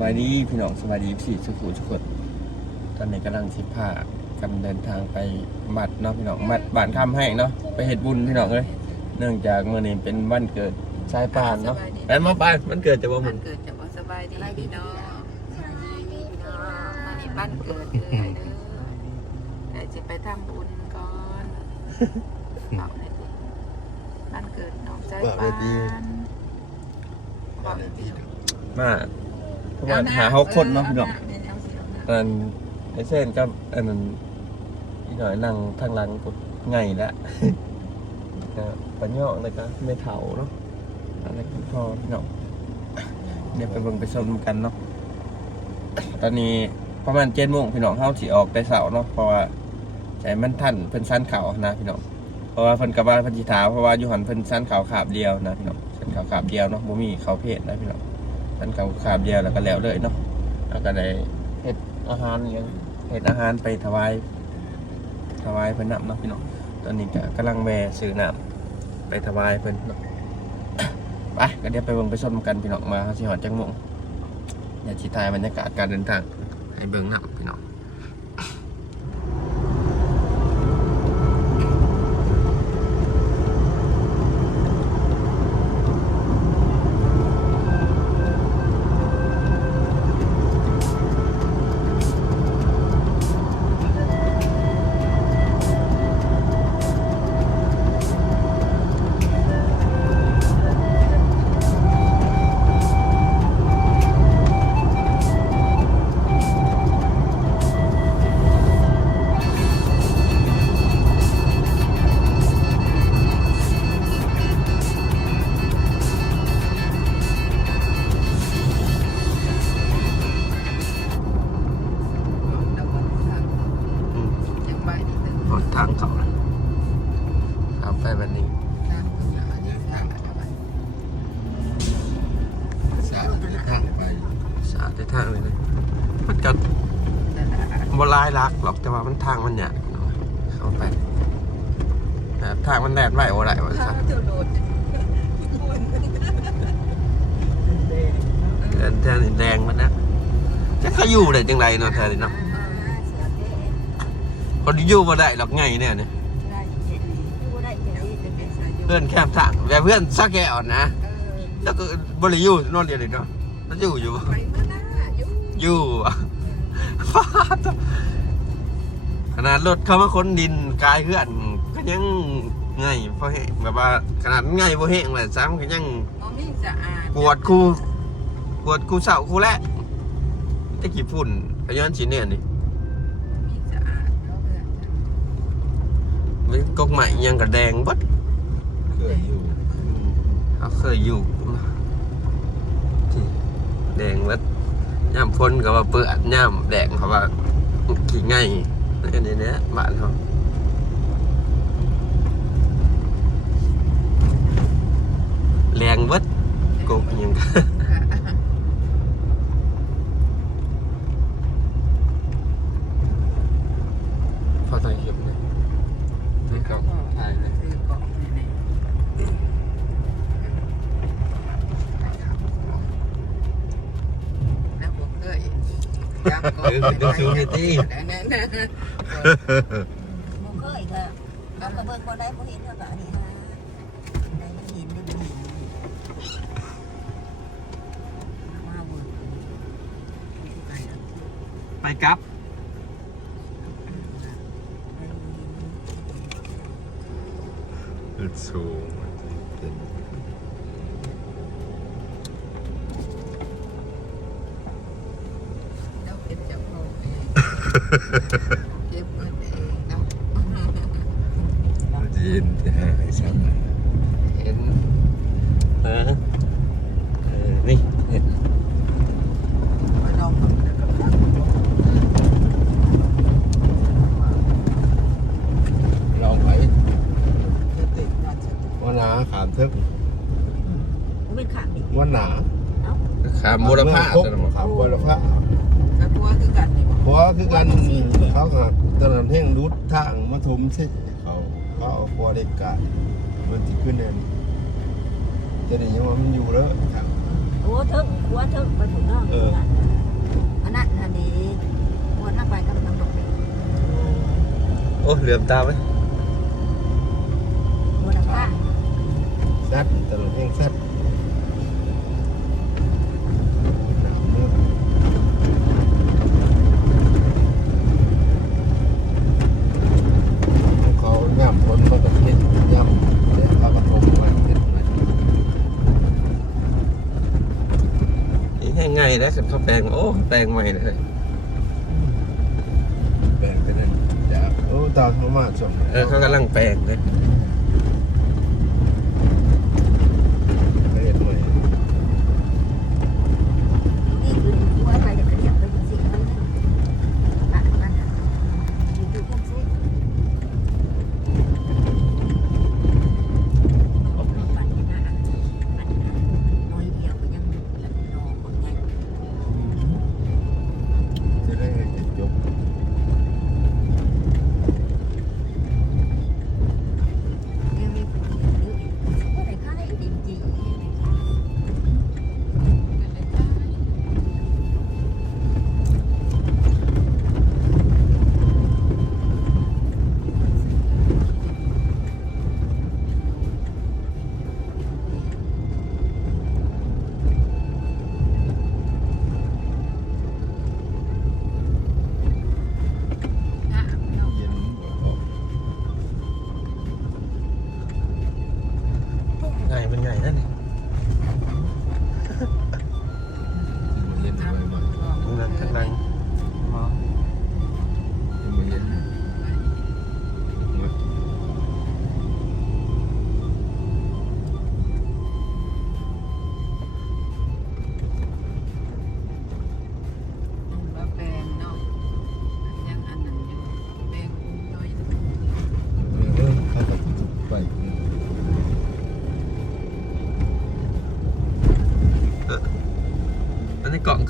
บายดีพี่น้องสบายดีพี่สุขุทุกคนตอนนี้กำลังสิบผ้ากำเดินทางไปบัดเนาะพี่น้องบัดบ้านคำให้เนาะไปเฮ็ดบุญพี่น้องเอ้ยเนื่องจากมื้อนี้เป็นวันเกิดชายปานเนาะไปมาปานมันเกิดจะว่ามัมันนเกิดจากว่าสบายดีพี่น้องสบายดีพี่น้องอันนี้บ้านเกิดเลยเด้อเดี๋ยวจะไปทำบุญก่อนบอกหน่อยดิบ้านเกิดน้องใจปานบอกหน่อยดิมา ประมาณหาหกคนเนาะพี่น้องตอนไอ้เส้นก็อันนั้นอีกหน่อยนั่งทางหลังก็ไงละก็ปัญญาเลยก็ไม่เถาเนาะอะไรก็พอพี่น้องเดี๋ยวไปเบิ่งไปชมกันเนาะตอนนี้ประมาณเจ็ดโมงพี่น้องเฮาสิออกแต่เสาร์เนาะเพราะว่าใจมันทันเพิ่นสั้นเขานะพี่น้องเพราะว่าเพิ่นกับว่าเพิ่นสิถามเพราะว่าอยู่หันเพิ่นสั้นเขาขาบเดียวนะพี่น้องสั้นเขาขาบเดียวเนาะบ่มีเขาเพศนะพี่น้อง อันเขาขาบเดียวแล้วก็แล้วเลยเนาะแล้วก็ได้เห็ดอาหารอย่างเห็ดอาหารไปถวายถวายเพิ่นนำเนาะพี่น้องตอนนี้ก็กำลังแวะซื้อน้ำไปถวายเพิ่นเนาะไปก็เดี๋ยวไปเบิ่งไปชมกันพี่น้องมาเฮาสิหอดจังหมงอยากชิทายบรรยากาศการเดินทางให้เบิ่งหนัพี่น้อง บลายลักหรอกแต่ว่ามันทางมันเนี่ยเข้าไปแบบทางมันแดดไหวโอ้ไรวะทาสังกจะโดดเดินแทนแดงมันนะจะเขาอยู่ได้จังไรเนาะแทนเนาะคนอยู่มาได้หรอกไงเนี่ยเนี่ยเพื่อนแคบทางแต่เพื่อนซักแกอ่อนนะแล้วก็บริยูนอนเดียวเลยเนาะแล้วอยู่อยู่ไปเมื่อหน้าอยู่อยู่อะฟาด ขนาดรถเข้ามาค้นดินกายเพื่อนก็ยังไงเพราะเหงแบบว่าขนาดไงเพราะเหงเลยซ้ำก็ยังมองมีสะอาดปวดคูปวดคูเสาคูแรกตะกี้ฝุ่นก็ย้อนสีเนี่ยนี่มีสะอาดเนาะเพื่อนมันกกใหม่ยังกระแดงบัดเคยอยู่เขาเคยอยู่ที่แดงแล้ว ย่ำพ้นก็ว่าเปื้อนย่ำแดงเขาว่าขี่ง่ายนี่นี่นะบ้านเขาแรงวัดกบยังก็พอถ่ายคลิปเลยนี่ก็ถ่ายเลย ซื้อของนี่ๆแล้วผมเคย จับของดูซูมิตี้ นั่นๆบ่เคยก็เอากระเบื้องคนได้บ่เห็นเท่ากับอันนี้ฮะได้บ่เห็นได้บ่เห็นมาเบิ่งไปกับอึดสูงเป็น แล้วเป็นเจ้าของเอง เก็บเงินเองเนาะจีนที่หายซ้ำเห็นเออเออนี่เห็นไปลองมันแล้วก็พักลองไปจะติดน่าจะว่าหนาขามเทึกบ่เป็นขางนี่ว่าหนาขามบุรพาครบขา ถมเสร็เขาเขาเอาพอเด็กกะมันที่ขึ้นเนินจะไหนีว่ามันอยู่แล้วครับโอ้เถิงหัวเถิงไปถึงนอกเอออันนั้นอันนี้หัวน้าไปกับน้ำตกโอ้เหลือมตาไหมหัวนักตาแซ่บตลอดเห้งแซ่บ ไงนะขันเขาแปลงโอ้แปลงใหม่เลยแบ่งกันนั่นจะโอ้ตามเขามาชมเออเขากำลังแปลงเลย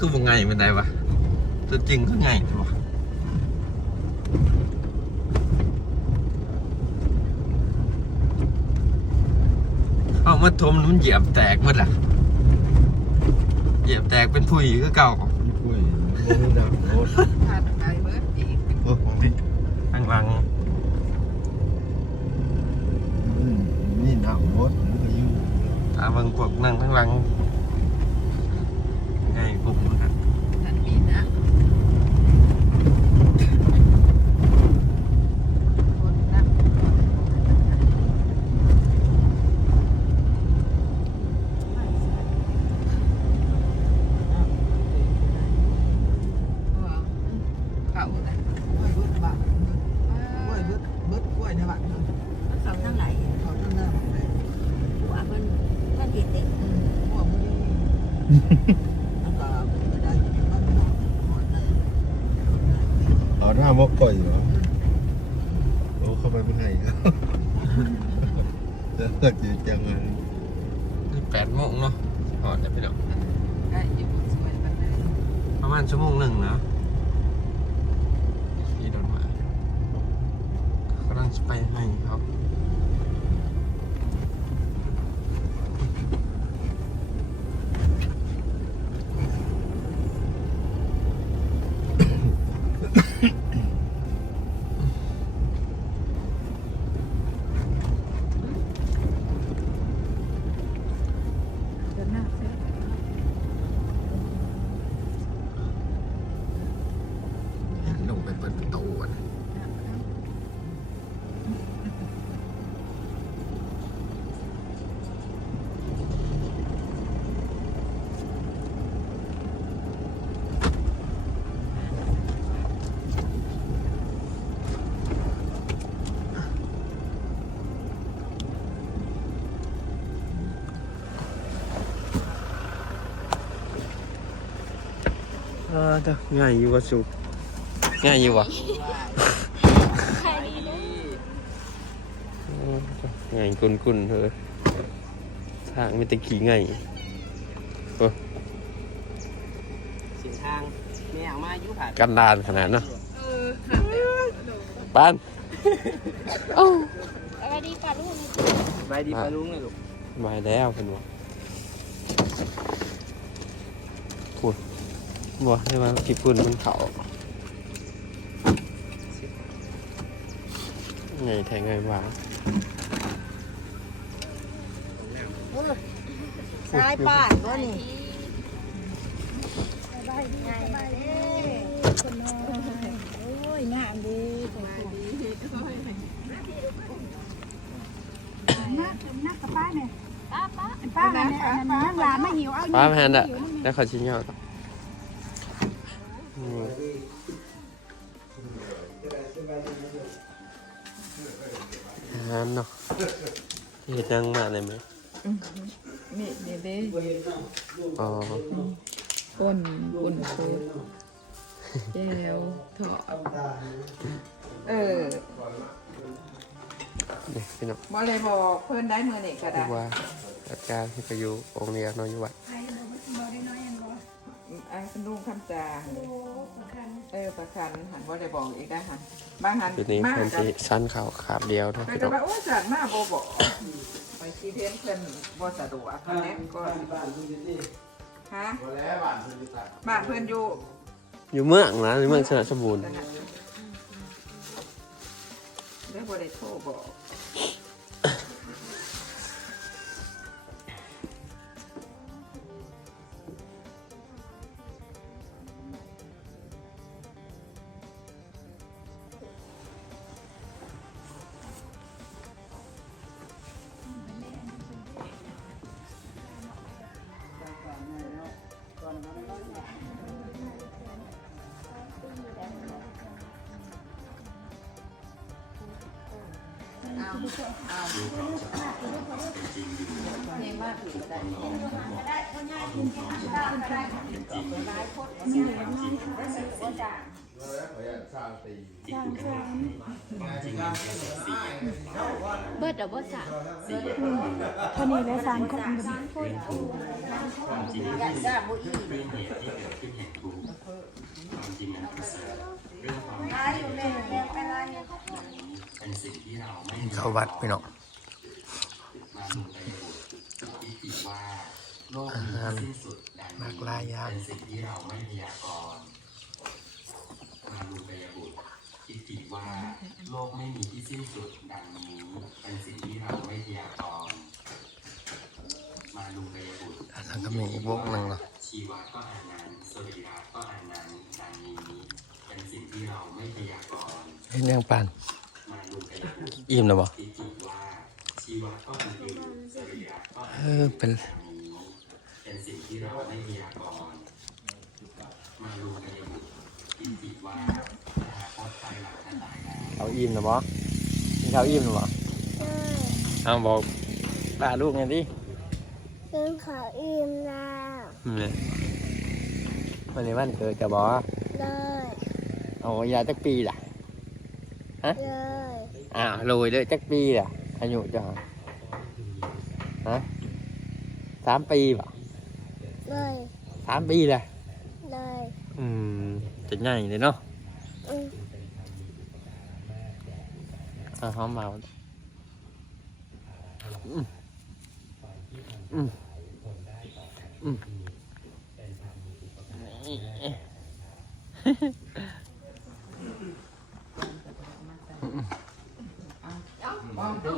คือว่าไงเป็นไงวะตัวจริงคือไงใช่ปะเอามาทมมันเหยียบแตกหมดล่ะเหยียบแตกเป็นผุยคือเก่าพี่กล้วยโมดังโอ้ขาดไปเบิดอีกโหนี่ข้างหลังนี่หนาวรถมันก็อยู่ ตาเบังพวกนั่งข้างหลังไงผมนะครับ ทันปีนะคนนับเก่าแต่ กล้วยเบิดบาทกล้วยเบิดเบิดกล้วยในบ้านเนาะ เขาทั้งหลาย เขาตั้งหน้าเลย หัวมันท่านเด็กเด็ก หัวมันแล้วก็ไม่ได้บ้านหมดเลย เอาหน้ามกก่อยเหรอโอ้เข้าไปไม่ให้ครับจะเลิกอยู่จังเลย นี่แปดโมงเนาะหอดจะไปดอก ได้อยู่สวยปันได้ ประมาณชั่วโมงหนึ่งนะขี่รถมากำลังจะไป ใเออเด้อง่ายอยู่วะสุง่ายอยู่วะง่ายกุนกุนๆเธอทางไม่ตะขี่ง่ายสินทางแม่อยากมาอยู่ผ่านกันดานขนาดเนาะเออหันแล้วป้านไปดีปลาลุงเลยลูกมาแล้วเป็นวะพูด บ่ให้มาขี่ปุ่นมันเขาไงแทงไงหวานสายป่านก็นี่โอ้ยงามดีมาดีนักนักกับป้าเนี่ยป้าป้าป้าเนี่ยนั่งร้านไม่หิวเอาป้าแพนอะแล้วขอชิ้นยอด อืมอาหารเนาะที่เห็ดยังมาเลยไหมนี่นี่เด้อ๋อก้นก้นโคตรแก้วถอดเออเด็กพี่น้องบ่เลยบอกเพิ่นได้มือนี่ก็เรีได้ยกว่าอาจารย์ที่ไปอยู่องค์เรียนน้อยอยู่วัดไอ้เป็นลุงคำจาเออประคันหันบ่ได้บอกอีกได้หันบางหันทีนี้มากเพิ่นกัสิสั้นข่าวขาบเดียวนะไปพี่จะน้องว่าโอ้จัดมาบ่บอกไปคิดเห็นเพิ่นบ่สะดวกแน่ก็ฮะมาแล้วบ้านเพิ่นอยู่ตัดบ้านเพิ่นอยู่อยู่เมืองนะอยู่เมืองชนะสมบูรณ์นั่นน่ะได้บ่ได้โทรบอก เบิดเอาบ่สามเท่านี้เลยสามคนสามคนอยากได้บ่อีตายอยู่เลยแล้วไปไร เข้าวัดพี่น้องอาหารมากหลายอย่างโลกไม่มีที่สิ้นสุดดังนี้เป็นสิ่งที่เราไม่พยากรณ์มาลุงกายบุตรแล้วก็มีอีกวงหนึ่งเนาะชีวะก็อันนั้นสรีระก็อันนั้นดังนี้เป็นสิ่งที่เราไม่พยากรณ์เห็นยังปาน มาลุงกายบุตร อิ่มแล้วบ่ที่จริงว่าชีวะก็อันอื่นสรีระก็อันเออเป็นนี้เป็นสิ่งที่เราไม่พยากรณ์มาลุงกายบุตรที่จริงว่าถ้าหากว่าภายหลังท่านตายแล้วเขาอิ่มแล้วบ่กินข้าวอิ่มแล้วบ่เอาบอกป้าลูกไงดิกินข้าวอิ่มแล้วอืมเนี่ยวันนี้วันเกิดจะบ่เลยเอายาจักปีล่ะเลย อ้าวโรยเลยจักปีล่ะอายุจะฮะสามปีป่ะเลยสามปีเลยเลยอืมจะใหญ่เลยเนาะอืมเอาหอมเมาอืมอืมอืม นี่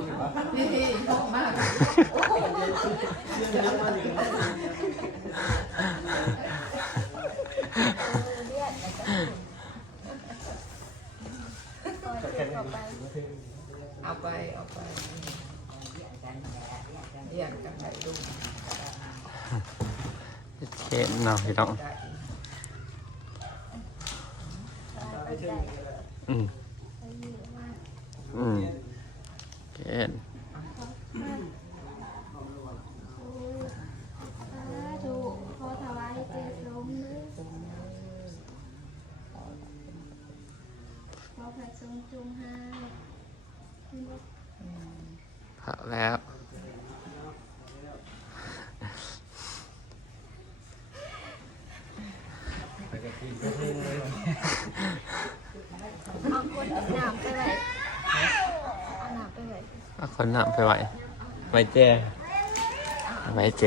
เอาไปเอาไปเรียนกันได้ลูกเช็ดเนาะพี่น้องอืมอืม เช็ดถูกขอถวายเจสมมือขอพระทรงจงให้พอแล้ว เอาคนเอาน้ำไปไว้เอาน้ำไปไว้ เอา คนนำไปไหวไว้แจไว้แจ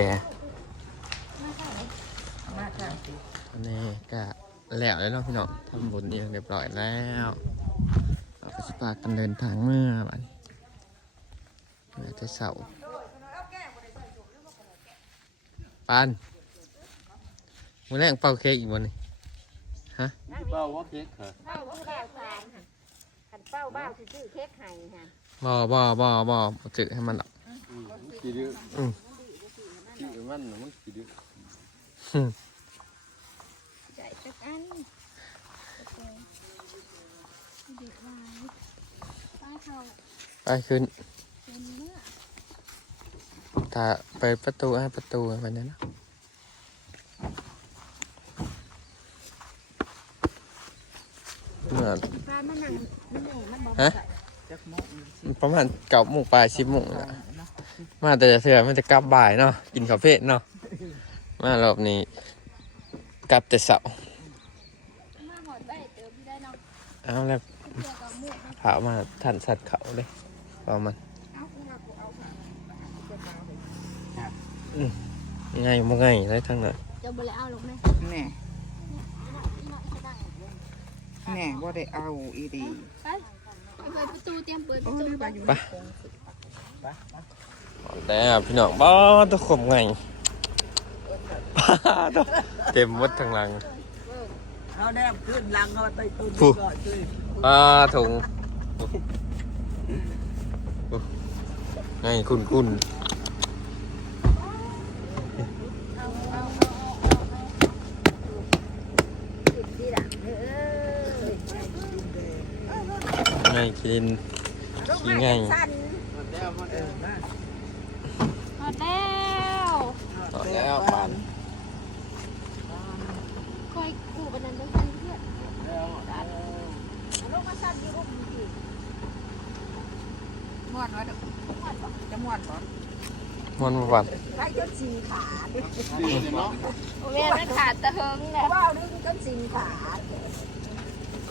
มาค่ะอันนี้ก็แล้วแล้วเนาะพี่น้องทำบุญเองเรียบร้อยแล้วเอาไปสปากันเดินทางเมื่อวันเมื่อแต่เสาร์ปานมือแรกเป่าเค้กอีกวันนี้เป้าว่าเค้กค่ะเป้าผู้บ่าวสามค่ะขันเป้าบ้าวซื้อเค้กไห้ค่ะ บ่บ่บ่บ่บ่จืดให้มันหรอกกี่ดื้ออืมกี่มันน่ะมันกี่ดื้อใจจักอันเด็กวายป้าเขาไปขึ้นเป็นเมื่อถ้าไปประตูให้ประตูไปเนี่ยนะเมื่อป้ามานั่งมันเหนื่อยมันบอกฮะ จักหมกประมาณเก้าโมงปลายสิบโมงนะมาแต่เสือมันจะกลับบ่ายเนาะกินข้าวเพชรเนาะมารอบนี้ กลับแต่เสาร์มาหอดได้เติมได้เนาะเอาแล้วเพื่อกับหมูกพามาท่านสัตว์เขาเลยเอามันเอาคุณเอากูเอาค่ะง่ายบ่ง่ายได้ทั้งนั้นจะบ่เลยเอาลูกไหมแน่ อีน้อยอีน้อยจะดังแน่บ่ได้เอาอีดีไเปิดประตูเตรียมเปิดประตูยบาอยู่ไปแล้วพี่น้องบ้าตัวขมไงบ้าตัวเต็มวัดทางหลังเขาแนบขึ้นหลังเขาไปตุ้นผู้ก่อนเลยบ้าถุงไงคุณคุณ ดีละเออ ไง กินขี้ไงสั่นแล้วมันเออมาหอดแล้วต่อแล้วปานคอยกูบันนั้นต้องสั่นเพื่อนแล้วเอาลงมาสั่นดีลูกดีม่วนวะเด้อจะม่วนบ่มันมาปันไปจนสีขาดดีเนาะแม่มันขาดตะเฮิงแหละว่าวนึงจนสีขาดกู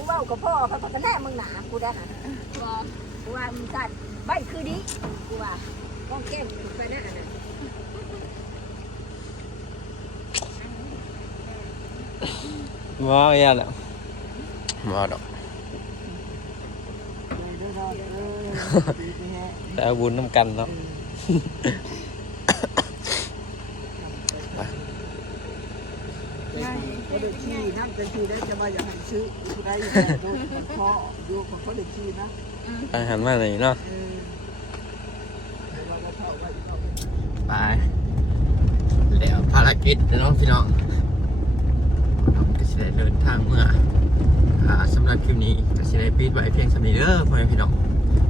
เว้ากับพ่อเขาก็แน่มึงหนากูได้หันกูว่ามึงสั่นใบคือดีกูว่าก้องแก้มไปหน้าน่ะว้าวอย่าแล้วมาดอกแต่เอาบุญน้ำกันเนาะ ง่ายบ่ได้ ขี้น้ำจังซี่ได้จะมาอยากให้ซื้อผู้ใดอยู่ดูพออยู่ของเขาได้ขี้นะไปหันมาหน่อยเนาะเออเราก็เท่าไว้เท่าไปแล้วภารกิจเนาะพี่น้องเราก็จะได้เดินทางเมื่ออ่าสำหรับคลิปนี้ก็จะได้ปิดไว้เพียงสำนี้เด้อพ่อแม่พี่น้อง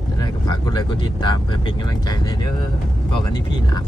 จะได้ก็ฝากกดไลค์กดติดตามเพื่อเป็นกำลังใจในเด้อบอกกันที่พี่นะครับ